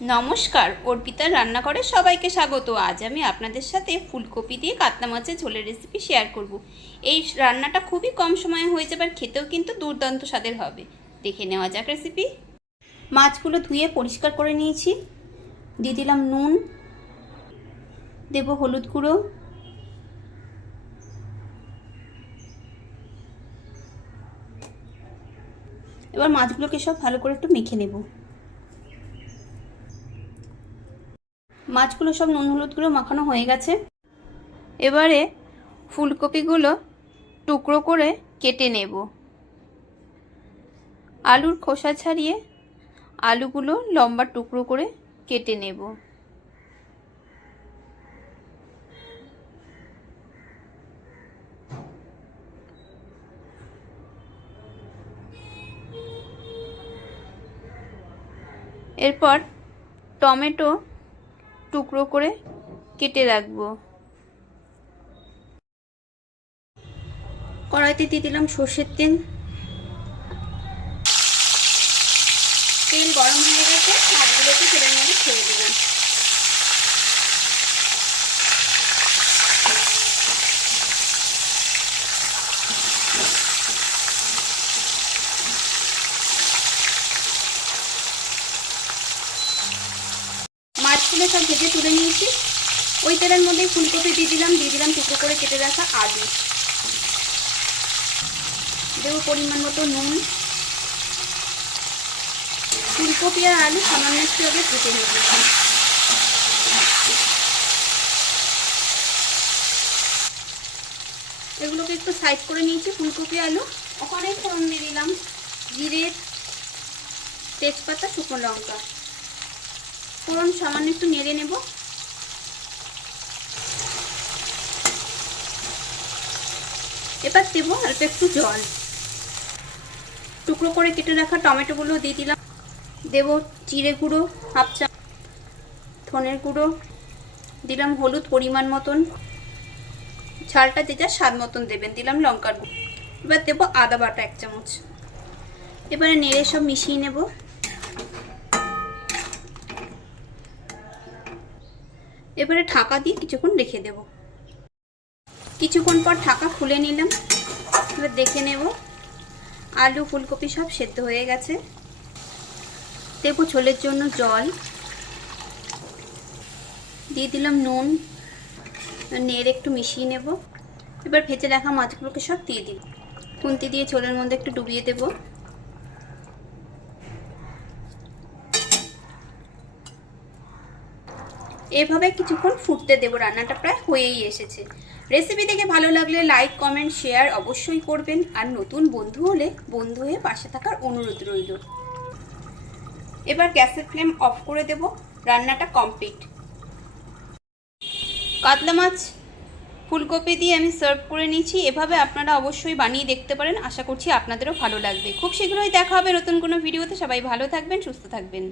নমস্কার, অর্পিতার রান্নাঘরে সবাইকে স্বাগত। আজ আমি আপনাদের সাথে ফুলকপি দিয়ে কাতলা মাছের ঝোলের রেসিপি শেয়ার করব। এই রান্নাটা খুবই কম সময়ে হয়ে যাবে আর খেতেও কিন্তু দুর্দান্ত স্বাদের হবে। দেখে নেওয়া যাক রেসিপি। মাছগুলো ধুয়ে পরিষ্কার করে নিয়েছি। দিয়ে দিলাম নুন, দেব হলুদ গুঁড়ো, এবার মাছগুলোকে সব ভালো করে একটু মেখে নেব। মাছগুলো সব নুন হলুদ গুঁড়ো মাখানো হয়ে গেছে। এবারে ফুলকপিগুলো টুকরো করে কেটে নেব। আলুর খোসা ছাড়িয়ে আলুগুলো লম্বা টুকরো করে কেটে নেব। এরপর টমেটো টুকরো করে কেটে রাখবো। কড়াইতে দিয়ে দিলাম সর্ষের তেল। তেল গরম হয়ে গেছে, মাছগুলোকে তেলের মধ্যে ছেড়ে দিলাম। মাছগুলো সব ভেজে তুলে নিয়েছি। ওই তেলের মধ্যে ফুলকপি দিয়ে দিলাম টুকরো করে কেটে রাখা আলু, দেবো পরিমাণ মতো নুন। ফুলকপি আর আলু সামান্য একটু আগে ভেজে নেব। এগুলোকে একটু সাইড করে নিয়েছি ফুলকপি আলু। ওখানে ফোড়ন দিয়ে দিলাম জিরে, তেজপাতা, শুকনো লঙ্কা। ফোড়ন সামান্য একটু নেড়ে নেব। এবার দেবো অল্প একটু জল। টুকরো করে কেটে রাখা টমেটোগুলো দিয়ে দিলাম। দেব জিরে গুঁড়ো হাফ চামচ, ধনের গুঁড়ো দিলাম, হলুদ পরিমাণ মতন, ঝালটা যে যা স্বাদ মতন দেবেন, দিলাম লঙ্কার গুঁড়ো। এবার দেবো আদা বাটা 1 চামচ। এবারে নেড়ে সব মিশিয়ে নেব। এবারে ঢাকা দিয়ে কিছুক্ষণ রেখে দেব। কিছুক্ষণ পর ঢাকা খুলে নিলাম। এবার দেখে নেব আলু ফুলকপি সব সেদ্ধ হয়ে গেছে। দেব ঝোলের জন্য জল, দিয়ে দিলাম নুন, নেড়ে একটু মিশিয়ে নেব। এবার ভেজে রাখা মাছগুলোকে সব দিয়ে দিই। খুন্তি দিয়ে ঝোলের মধ্যে একটু ডুবিয়ে দেব। এভাবে কিছুক্ষণ ফুটতে দেব। রান্নাটা প্রায় হয়েই এসেছে। রেসিপি দেখে ভালো লাগলে লাইক, কমেন্ট, শেয়ার অবশ্যই করবেন। আর নতুন বন্ধু হলে বন্ধু হয়ে পাশে থাকার অনুরোধ রইল। এবার গ্যাসের ফ্লেম অফ করে দেব। রান্নাটা কমপ্লিট। কাতলা মাছ ফুলকপি দিয়ে আমি সার্ভ করে নিয়েছি। এভাবে আপনারা অবশ্যই বানিয়ে দেখতে পারেন। আশা করছি আপনাদেরও ভালো লাগবে। খুব শীঘ্রই দেখা হবে নতুন কোনো ভিডিওতে। সবাই ভালো থাকবেন, সুস্থ থাকবেন।